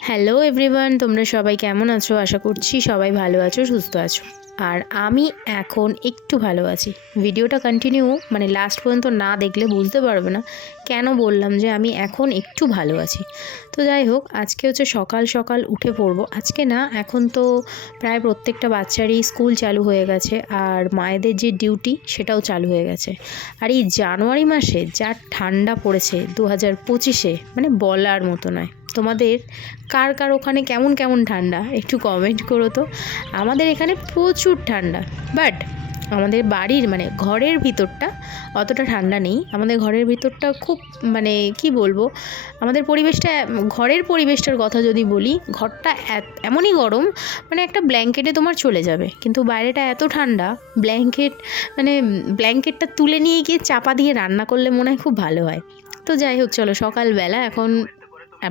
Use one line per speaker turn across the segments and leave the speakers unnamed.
Hello everyone, তোমরা সবাই কেমন আছো? আশা করছি সবাই ভালো আছো, সুস্থ আছো। আর আমি এখন একটু ভালো আছি। ভিডিওটা কন্টিনিউ মানে লাস্ট পর্যন্ত না দেখলে বুঝতে পারবে না। কেন বললাম যে আমি এখন একটু ভালো আছি। তো যাই হোক, আজকে হচ্ছে সকাল সকাল উঠে পড়ব। আজকে না, এখন তো প্রায় প্রত্যেকটা বাচ্চারই স্কুল চালু হয়ে গেছে আর মায়েদের যে ডিউটি সেটাও চালু হয়ে গেছে। আর এই জানুয়ারি মাসে যা ঠান্ডা পড়েছে দু হাজার পঁচিশে মানে বলার মতো নয়। তোমাদের কার কার ওখানে কেমন কেমন ঠান্ডা একটু কমেন্ট করো তো। আমাদের এখানে প্রচুর ঠান্ডা বাট আমাদের বাড়ির মানে ঘরের ভিতরটা অতটা ঠান্ডা নেই। আমাদের ঘরের ভিতরটা খুব মানে কি বলব, আমাদের পরিবেশটা, ঘরের পরিবেশটার কথা যদি বলি, ঘরটা এমনই গরম মানে একটা ব্ল্যাঙ্কেটে তোমার চলে যাবে। কিন্তু বাইরেটা এত ঠান্ডা, ব্ল্যাঙ্কেট মানে ব্ল্যাঙ্কেটটা তুলে নিয়ে গিয়ে চাপা দিয়ে রান্না করলে মনে হয় খুব ভালো হয়। তো যাই হোক, চলো সকালবেলা এখন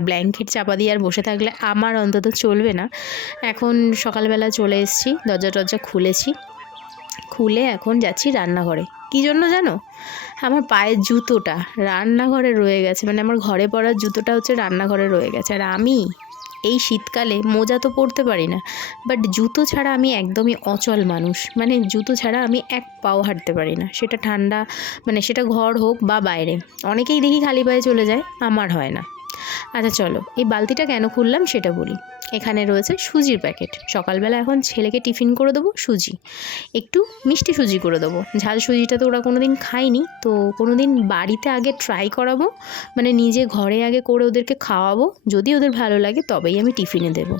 ব্ল্যাঙ্কেট চাপা দিয়ে আর বসে থাকলে আমার অন্তত চলবে না। এখন সকালবেলা চলে এসেছি দরজা টরজা খুলেছি। খুলে এখন যাচ্ছি রান্নাঘরে। কী জন্য জানো? আমার পায়ের জুতোটা রান্নাঘরে রয়ে গেছে। মানে আমার ঘরে পরার জুতোটা হচ্ছে রান্নাঘরে রয়ে গেছে। আর আমি এই শীতকালে মোজা তো পরতে পারি না বাট জুতো ছাড়া আমি একদমই অচল মানুষ। মানে জুতো ছাড়া আমি এক পাও হাঁটতে পারি না। সেটা ঠান্ডা মানে সেটা ঘর হোক বা বাইরে। অনেকেই দেখি খালি পায়ে চলে যায়, আমার হয় না। আচ্ছা চলো, এই বালতিটা কেন খুললাম সেটা বলি। এখানে রয়েছে সুজির প্যাকেট। সকালবেলা এখন ছেলেকে টিফিন করে দেবো সুজি। একটু মিষ্টি সুজি করে দেবো। ঝাল সুজিটা তো ওরা কোনো দিন খায়নি, তো কোনো দিন বাড়িতে আগে ট্রাই করাবো মানে নিজে ঘরে আগে করে ওদেরকে খাওয়াবো। যদি ওদের ভালো লাগে তবেই আমি টিফিনে দেবো।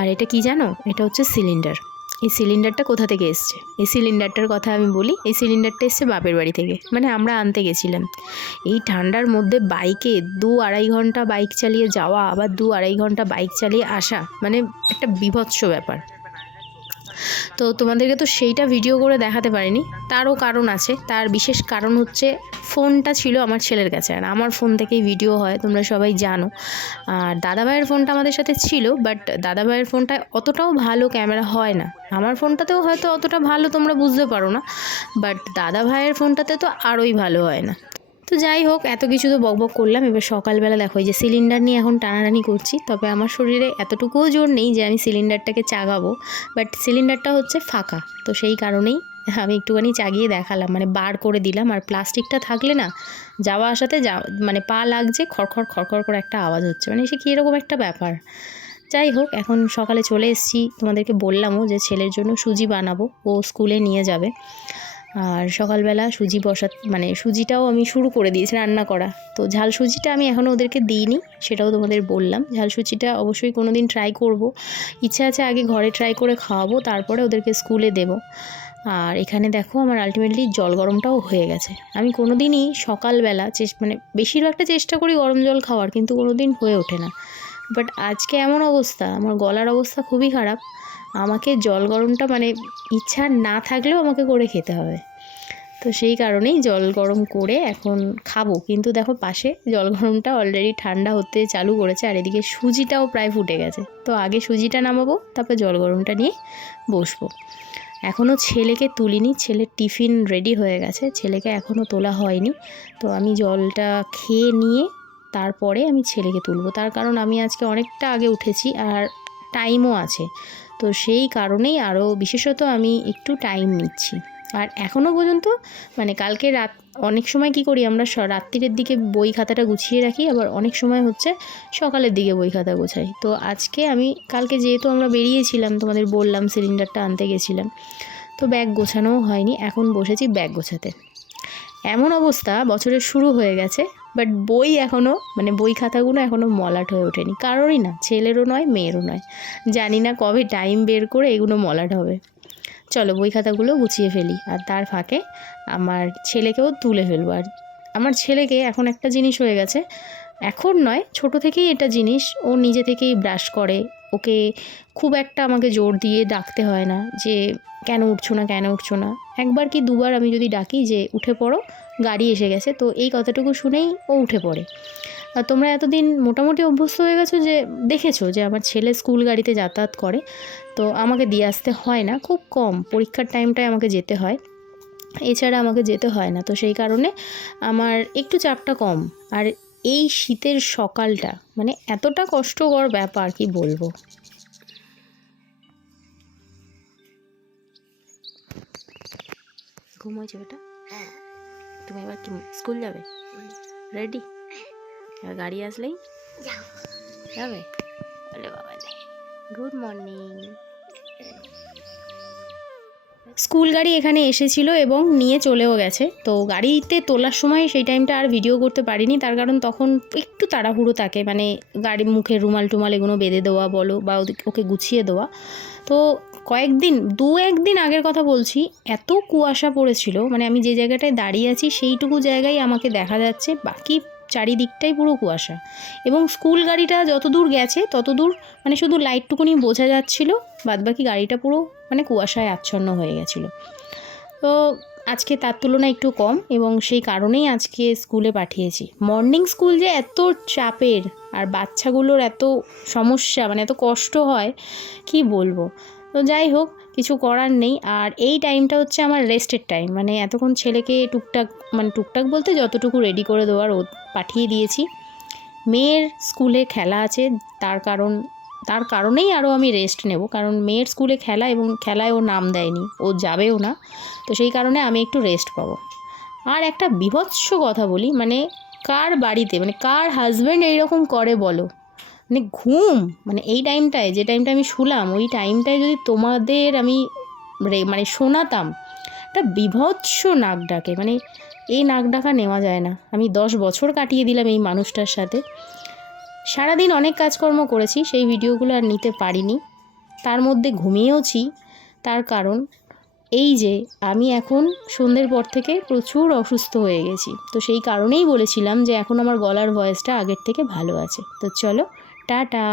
আর এটা কি জানো? এটা হচ্ছে সিলিন্ডার এই সিলিন্ডারটা কোথা থেকে এসছে? এই সিলিন্ডারটার কথা আমি বলি, এই সিলিন্ডারটা এসছে বাপের বাড়ি থেকে মানে আমরা আনতে গেছিলাম। এই ঠান্ডার মধ্যে বাইকে দু আড়াই ঘণ্টা বাইক চালিয়ে যাওয়া আবার দু আড়াই ঘণ্টা বাইক চালিয়ে আসা মানে একটা বিভৎস ব্যাপার। তো তোমাদেরকে তো সেইটা ভিডিও করে দেখাতে পারিনি। তারও কারণ আছে। তার বিশেষ কারণ হচ্ছে ফোনটা ছিল আমার ছেলের কাছে। আর আমার ফোন থেকেই ভিডিও হয়, তোমরা সবাই জানো। আর দাদাভাইয়ের ফোনটা আমাদের সাথে ছিল বাট দাদাভাইয়ের ফোনটা অতটাও ভালো ক্যামেরা হয় না। আমার ফোনটাতেও হয়তো অতটা ভালো তোমরা বুঝতে পারো না বাট দাদাভাইয়ের ফোনটাতে তো আরোই ভালো হয় না। তো যাই হোক, এত কিছু তো বকবক করলাম। এবার সকালবেলা দেখো যে সিলিন্ডার নিয়ে এখন টানাটানি করছি। তবে আমার শরীরে এতটুকুও জোর নেই যে আমি সিলিন্ডারটাকে চাগাবো। বাট সিলিন্ডারটা হচ্ছে ফাঁকা। তো সেই কারণেই আমি একটুখানি চাগিয়ে দেখালাম। মানে বার করে দিলাম। আর প্লাস্টিকটা থাকলে না, যাওয়া আসাতে যা মানে পা লাগছে, খড়খড় খড়খড় করে একটা আওয়াজ হচ্ছে। মানে সে কীরকম একটা ব্যাপার? যাই হোক, এখন সকালে চলে এসেছি। তোমাদেরকে বললামও যে ছেলের জন্য সুজি বানাবো। ও স্কুলে নিয়ে যাবে। আর সকালবেলা সুজি বসা মানে সুজিটাও আমি শুরু করে দিয়েছি রান্না করা। তো ঝাল সুজিটা আমি এখনও ওদেরকে দিইনি, সেটাও তোমাদের বললাম। ঝাল সুজিটা অবশ্যই কোনো দিন ট্রাই করব। ইচ্ছা আছে আগে ঘরে ট্রাই করে খাওয়াবো, তারপরে ওদেরকে স্কুলে দেব। আর এখানে দেখো আমার আলটিমেটলি জল গরমটাও হয়ে গেছে। আমি কোনো দিনই সকালবেলা মানে বেশিরভাগটা চেষ্টা করি গরম জল খাওয়ার, কিন্তু কোনো দিন হয়ে ওঠে না। বাট আজকে এমন অবস্থা, আমার গলার অবস্থা খুবই খারাপ। আমাকে জল গরমটা মানে ইচ্ছা না থাকলেও আমাকে করে খেতে হবে। তো সেই কারণেই জল গরম করে এখন খাব। কিন্তু দেখো পাশে জল গরমটা অলরেডি ঠান্ডা হতে চালু করেছে আর এদিকে সুজিটাও প্রায় ফুটে গেছে। তো আগে সুজিটা নামাবো, তারপর জল গরমটা নিয়ে বসবো। এখনও ছেলেকে তুলিনি, ছেলের টিফিন রেডি হয়ে গেছে, ছেলেকে এখনও তোলা হয়নি। তো আমি জলটা খেয়ে নিয়ে তারপরে আমি ছেলেকে তুলবো। তার কারণ আমি আজকে অনেকটা আগে উঠেছি আর টাইমও আছে। তো সেই কারণেই আরও বিশেষত আমি একটু টাইম নিচ্ছি। আর এখনও পর্যন্ত মানে কালকে রাত, অনেক সময় কি করি আমরা রাত্রিরের দিকে বই খাতাটা গুছিয়ে রাখি, আবার অনেক সময় হচ্ছে সকালের দিকে বই খাতা গোছাই। তো আজকে আমি, কালকে যেহেতু আমরা বেরিয়েছিলাম, তোমাদের বললাম সিলিন্ডারটা আনতে গেছিলাম, তো ব্যাগ গোছানোও হয়নি, এখন বসেছি ব্যাগ গোছাতে। এমন অবস্থা, বছরের শুরু হয়ে গেছে বাট বই এখনও মানে বই খাতাগুলো এখনও মলাট হয়ে ওঠেনি। কারোরই না, ছেলেরও নয়, মেয়েরও নয়। জানি না কবে টাইম বের করে এগুলো মলাট হবে। চলো বই খাতাগুলো গুছিয়ে ফেলি, আর তার ফাঁকে আমার ছেলেকেও তুলে ফেলব। আর আমার ছেলেকে এখন একটা জিনিস হয়ে গেছে। এখন নয়, ছোট থেকেই এটা জিনিস, ও নিজে থেকেই ব্রাশ করে ওকে খুব একটা আমাকে জোর দিয়ে ডাকতে হয় না যে, কেন উঠছো না, কেন উঠছো না? একবার কি দুবার আমি যদি ডাকি যে, উঠে পড়ো, গাড়ি এসে গেছে। তো এই কথাটুকু শুনেই ও উঠে পড়ে। আর তোমরা এতদিন মোটামুটি অভ্যস্ত হয়ে গেছো যে, দেখেছ যে, আমার ছেলে স্কুল গাড়িতে যাতায়াত করে। তো আমাকে দিয়ে আসতে হয় না, খুব কম। পরীক্ষার টাইমটায় আমাকে যেতে হয়। এছাড়া আমাকে যেতে হয় না। তো সেই কারণে আমার একটু চাপটা কম। আর এই শীতের সকালটা মানে এতটা কষ্টকর ব্যাপার কি বলব? ঘুম হয়েছে বেটা
হ্যাঁ
তুমি এবার কি স্কুল যাবে? রেডি এবার গাড়ি আসলেই যাবে? বলে বাবা গুড মর্নিং স্কুল গাড়ি এখানে এসেছিল এবং নিয়ে চলেও গেছে। তো গাড়িতে তোলার সময় সেই টাইমটা আর ভিডিও করতে পারিনি। তার কারণ তখন একটু তাড়াহুড়ো থাকে। মানে গাড়ি মুখে রুমাল টুমাল এগুলো বেঁধে দেওয়া বলো বা ওকে গুছিয়ে দেওয়া। তো কয়েকদিন, দু একদিন আগের কথা বলছি, এত কুয়াশা পড়েছিল। মানে আমি যে জায়গাটায় দাঁড়িয়ে আছি সেইটুকু জায়গায় আমাকে দেখা যাচ্ছে। বাকি চারিদিকটাই পুরো কুয়াশা। এবং স্কুল গাড়িটা যত দূর গেছে তত দূর মানে শুধু লাইটটুকুনি বোঝা যাচ্ছিল, বাদবাকি গাড়িটা পুরো মানে কুয়াশায় আচ্ছন্ন হয়ে গেছিল। তো আজকে তার তুলনায় একটু কম এবং সেই কারণেই আজকে স্কুলে পাঠিয়েছি। মর্নিং স্কুল যে এত চাপের আর বাচ্চাগুলোর এত সমস্যা মানে এত কষ্ট হয়, কি বলব? তো যাই হোক কিছু করার নেই। আর এই টাইমটা হচ্ছে আমার রেস্টের টাইম মানে এতক্ষণ ছেলেকে টুকটাক মানে টুকটাক বলতে যতটুকু রেডি করে দেওয়ার ও পাঠিয়ে দিয়েছি। মেয়ের স্কুলে খেলা আছে, তার কারণ, তার কারণেই আরও আমি রেস্ট নেব। কারণ মেয়ের স্কুলে খেলা এবং খেলায় ও নাম দেয়নি, ও যাবেও না। তো সেই কারণে আমি একটু রেস্ট পাবো। আর একটা বিভৎস কথা বলি মানে কার বাড়িতে মানে কার হাজব্যান্ড এইরকম করে বলো? মানে ঘুম মানে এই টাইমটায় যে টাইমটা আমি শুলাম, ওই টাইমটায় যদি তোমাদের আমি মানে শোনাতাম, একটা বিভৎস নাক ডাকে। মানে এই নাক ডাকা নেওয়া যায় না। আমি দশ বছর কাটিয়ে দিলাম এই মানুষটার সাথে। সারাদিন অনেক কাজকর্ম করেছি, সেই ভিডিওগুলো আর নিতে পারিনি। তার মধ্যে ঘুমিয়েওছি, তার কারণ এই যে, আমি এখন সন্ধ্যের পর থেকে প্রচুর অসুস্থ হয়ে গেছি। তো সেই কারণেই বলেছিলাম যে, এখন আমার গলার ভয়েসটা আগের থেকে ভালো আছে। তো চলো টাটা